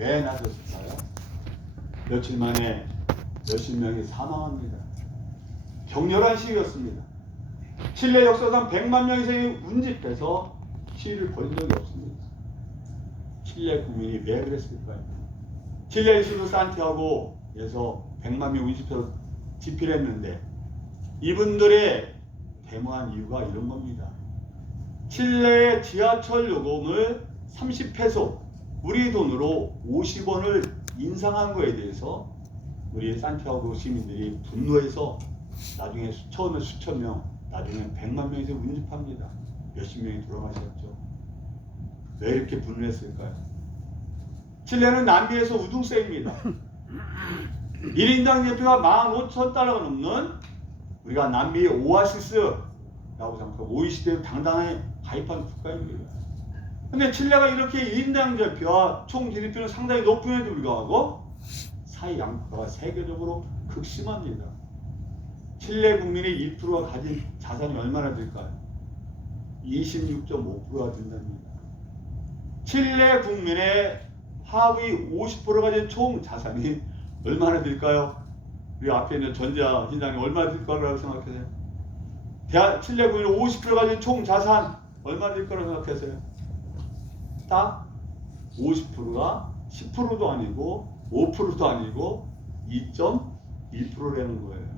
왜 낮았을까요? 며칠 만에 몇십 명이 사망합니다. 격렬한 시위였습니다. 칠레 역사상 100만 명 이상이 운집해서 시위를 벌인 적이 없습니다. 칠레 국민이 왜 그랬을까요? 칠레의 수도 산티아고에서 100만 명 운집해서 집회를 했는데 이분들의 데모한 이유가 이런 겁니다. 칠레의 지하철 요금을 30페소, 우리 돈으로 50원을 인상한 거에 대해서 우리 산티아고 시민들이 분노해서 나중에 처음에 수천 명, 나중에 100만 명에서 운집합니다. 몇십 명이 돌아가셨죠. 왜 이렇게 분노했을까요? 칠레는 남미에서 우등세입니다. 1인당 예표가 15,000달러가 넘는 우리가 남미의 오아시스라고 생각하고 OECD에 당당히 가입한 국가입니다. 근데 칠레가 이렇게 1인당 예표와 총 GDP는 상당히 높음에도 불구하고 사회 양극화가 세계적으로 극심합니다. 칠레 국민의 1%가 가진 자산이 얼마나 될까요? 26.5%가 된답니다. 칠레 국민의 하위 50%가 가진 총 자산이 얼마나 될까요? 우리 앞에 있는 전자 희장이 얼마나 될 거라고 생각하세요? 칠레 국민의 50%가 가진 총 자산 얼마나 될 거라고 생각하세요? 딱 50%가 10%도 아니고 5%도 아니고 2.1%라는 거예요.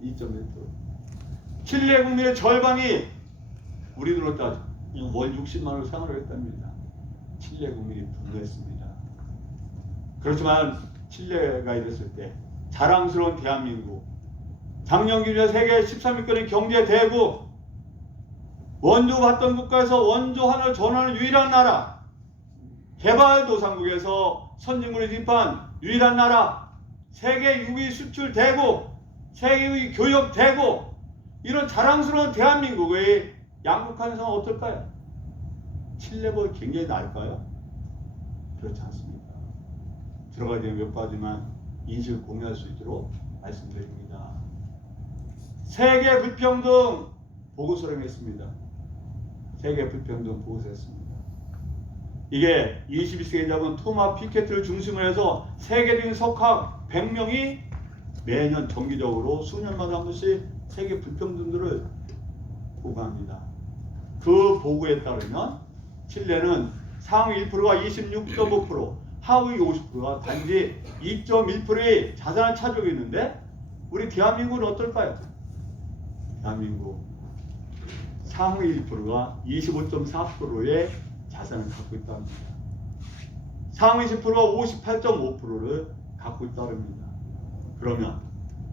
2.1%. 칠레 국민의 절반이 우리 돈으로 따지면 월 60만 원을 생활을 했답니다. 칠레 국민이 분노했습니다. 그렇지만 칠레가 이랬을 때 자랑스러운 대한민국, 작년 기준에 세계 13위권의 경제 대국, 원조 받던 국가에서 원조 하나를 전하는 유일한 나라, 개발도상국에서 선진국을 진입한 유일한 나라, 세계 6위 수출 대국, 세계 6위 교역 대국, 이런 자랑스러운 대한민국의 양극화는 어떨까요? 칠레보다 굉장히 나을까요? 그렇지 않습니다. 들어가야 되는 몇 가지만 인식을 공유할 수 있도록 말씀드립니다. 세계 불평등 보고서를 했습니다. 세계 불평등 보고서 했습니다. 이게 21세기 잡은 토마 피케트를 중심으로 해서 세계적인 석학 100명이 매년 정기적으로 수년마다 한 번씩 세계 불평등들을 보고합니다. 그 보고에 따르면 칠레는 상위 1%가 26.5%, 하위 50%가 단지 2.1%의 자산을 차지하고 있는데 우리 대한민국은 어떨까요? 대한민국 상위 1%가 25.4%의 자산을 갖고 있다고 합니다. 상위 10%가 58.5%를 갖고 있다고 합니다. 그러면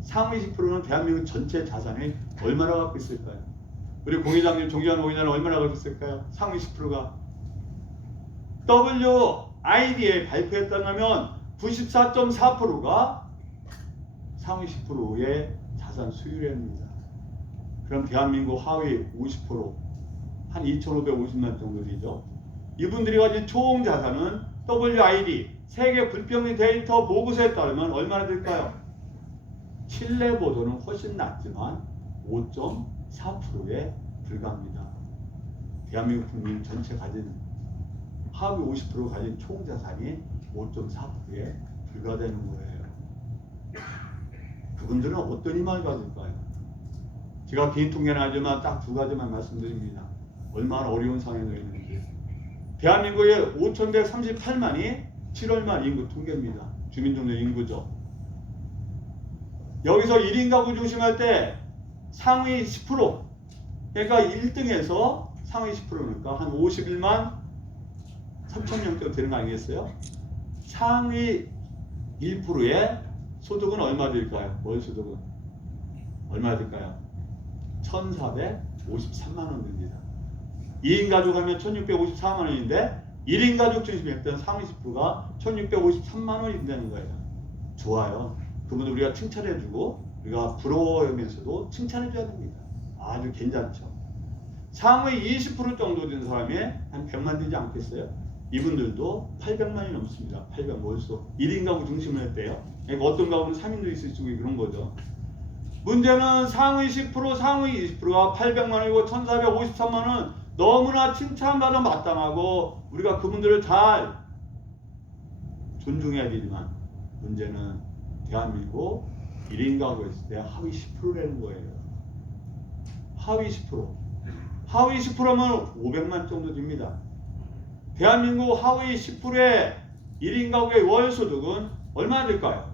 상위 10%는 대한민국 전체 자산이 얼마나 갖고 있을까요? 우리 공회장님, 존경하는 공회장은 얼마나 갖고 있을까요? 상위 10%가 WID에 발표에 따르면 94.4%가 상위 10%의 자산 수율입니다. 그럼 대한민국 하위 50%, 한 2,550만 정도 되죠. 이분들이 가진 총 자산은 WID, 세계 불평등 데이터 보고서에 따르면 얼마나 될까요? 칠레보다는 훨씬 낮지만 5.4%에 불과합니다. 대한민국 국민 전체 가진 하위 50% 가진 총 자산이 5.4%에 불과되는 거예요. 그분들은 어떤 희망을 가질까요? 제가 개인 통계는 하지만 딱 두 가지만 말씀드립니다. 얼마나 어려운 상황에 놓여 있는지. 대한민국의 5,138만이 7월 말 인구 통계입니다. 주민등록 인구죠. 여기서 1인 가구 중심할 때 상위 10%, 그러니까 1등에서 상위 10%니까 한 51만 3천 명쯤 되는 거 아니겠어요? 상위 1%의 소득은 얼마 될까요? 월 소득은 얼마 될까요? 1,453만 원 됩니다. 2인 가족 하면 1,654만 원인데 1인 가족 중심했던 상위 10%가 1,653만 원이 된다는 거예요. 좋아요. 그분들 우리가 칭찬해주고 우리가 부러워하면서도 칭찬해줘야 됩니다. 아주 괜찮죠. 상위 20% 정도 된 사람이 한 100만 되지 않겠어요? 이분들도 800만이 넘습니다. 800 월수 1인 가구 중심으로 했대요. 그러니까 어떤 가구는 3인도 있을 수 있고 그런 거죠. 문제는 상위 10%, 상위 20%가 800만 원이고 1,453만 원 너무나 칭찬받아 마땅하고 우리가 그분들을 잘 존중해야 되지만 문제는 대한민국 1인 가구에 있을 때 하위 10%라는 거예요. 하위 10%. 하위 10%면 500만 정도 됩니다. 대한민국 하위 10%의 1인 가구의 월 소득은 얼마나 될까요?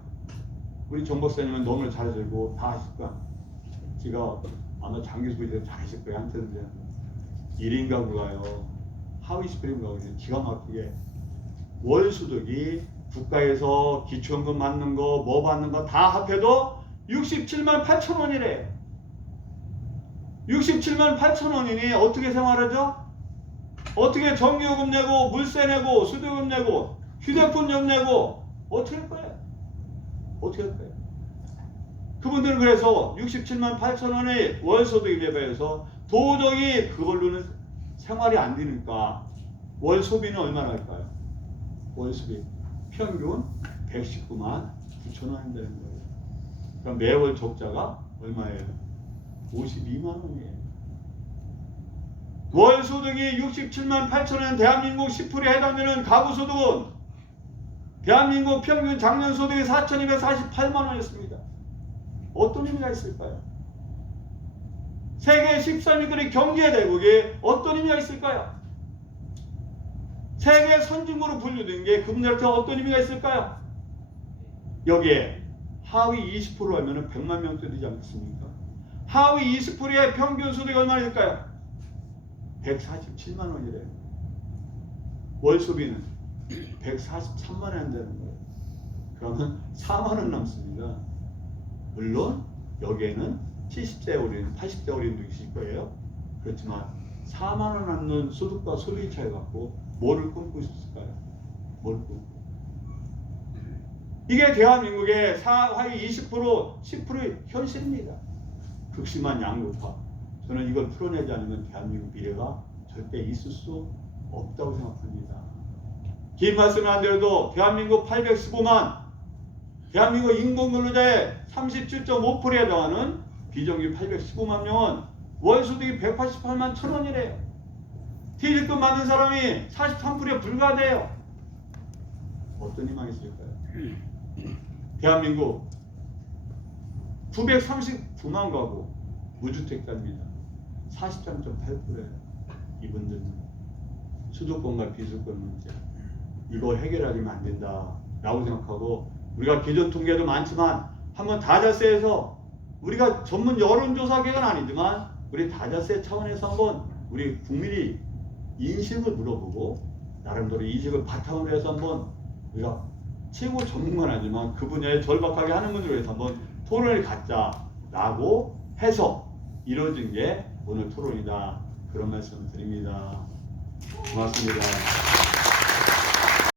우리 정 박사님은 너무 잘 알고 다 아실 거야. 제가 아마 장기수부에서 잘 아실 거예요. 한테는 1인 가구가요. 하위 10%인 가구는 기가 막히게 월 소득이 국가에서 기초연금 받는 거, 뭐 받는 거 다 합해도 67만 8천 원이래요. 67만 8천 원이니 어떻게 생활하죠? 어떻게 전기요금 내고, 물세 내고, 수도요금 내고, 휴대폰료 내고, 어떻게 할 거예요? 어떻게 할 거예요? 그분들은 그래서 67만 8천 원의 월 소득에 대비해서 도저히 그걸로는 생활이 안 되니까 월 소비는 얼마나 할까요? 월 소비 평균 119만 9천 원 한다는 거예요. 그럼 매월 적자가 얼마예요? 52만 원이에요. 월 소득이 67만 8천 원, 대한민국 10%에 해당되는 가구 소득은 대한민국 평균 작년 소득이 4,248만 원이었습니다. 어떤 의미가 있을까요? 세계 13위권의 경제 대국에 어떤 의미가 있을까요? 세계 선진국으로 분류된 게 그분들한테 어떤 의미가 있을까요? 여기에 하위 20% 하면 100만 명대 되지 않겠습니까? 하위 20%의 평균 소득이 얼마나 될까요? 147만 원이래요. 월 소비는 143만 원 한다는 거예요. 그러면 4만 원 남습니다. 물론 여기에는 70대 어린, 80대 어린도 있을 거예요. 그렇지만 4만 원 남는 소득과 소비 차이 갖고 뭐를 꿈꾸고 있을까요? 뭐를 꿈꾸고? 이게 대한민국의 하위 20%, 10%의 현실입니다. 극심한 양극화. 저는 이걸 풀어내지 않으면 대한민국 미래가 절대 있을 수 없다고 생각합니다. 긴 말씀을 안 드려도 대한민국 815만, 대한민국 인건근로자의 37.5%에 해당하는 비정규 815만 명은 월소득이 188만 천 원이래요. 퇴직금 받는 사람이 43%에 불과돼요. 어떤 희망이 있을까요? 대한민국 939만 가구 무주택자입니다. 43.8%예요. 이분들은 수도권과 비수도권 문제 이거 해결하면 안 된다 라고 생각하고, 우리가 기존 통계도 많지만 한번 다자세에서 우리가 전문 여론조사 기관 아니지만 우리 다자세 차원에서 한번 우리 국민이 인식을 물어보고 나름대로 인식을 바탕으로 해서 한번 우리가 최고 전문가는 아니지만 그 분야에 절박하게 하는 분들을 위해서 한번 토론을 갖자라고 해서 이루어진 게 오늘 토론이다, 그런 말씀을 드립니다. 고맙습니다.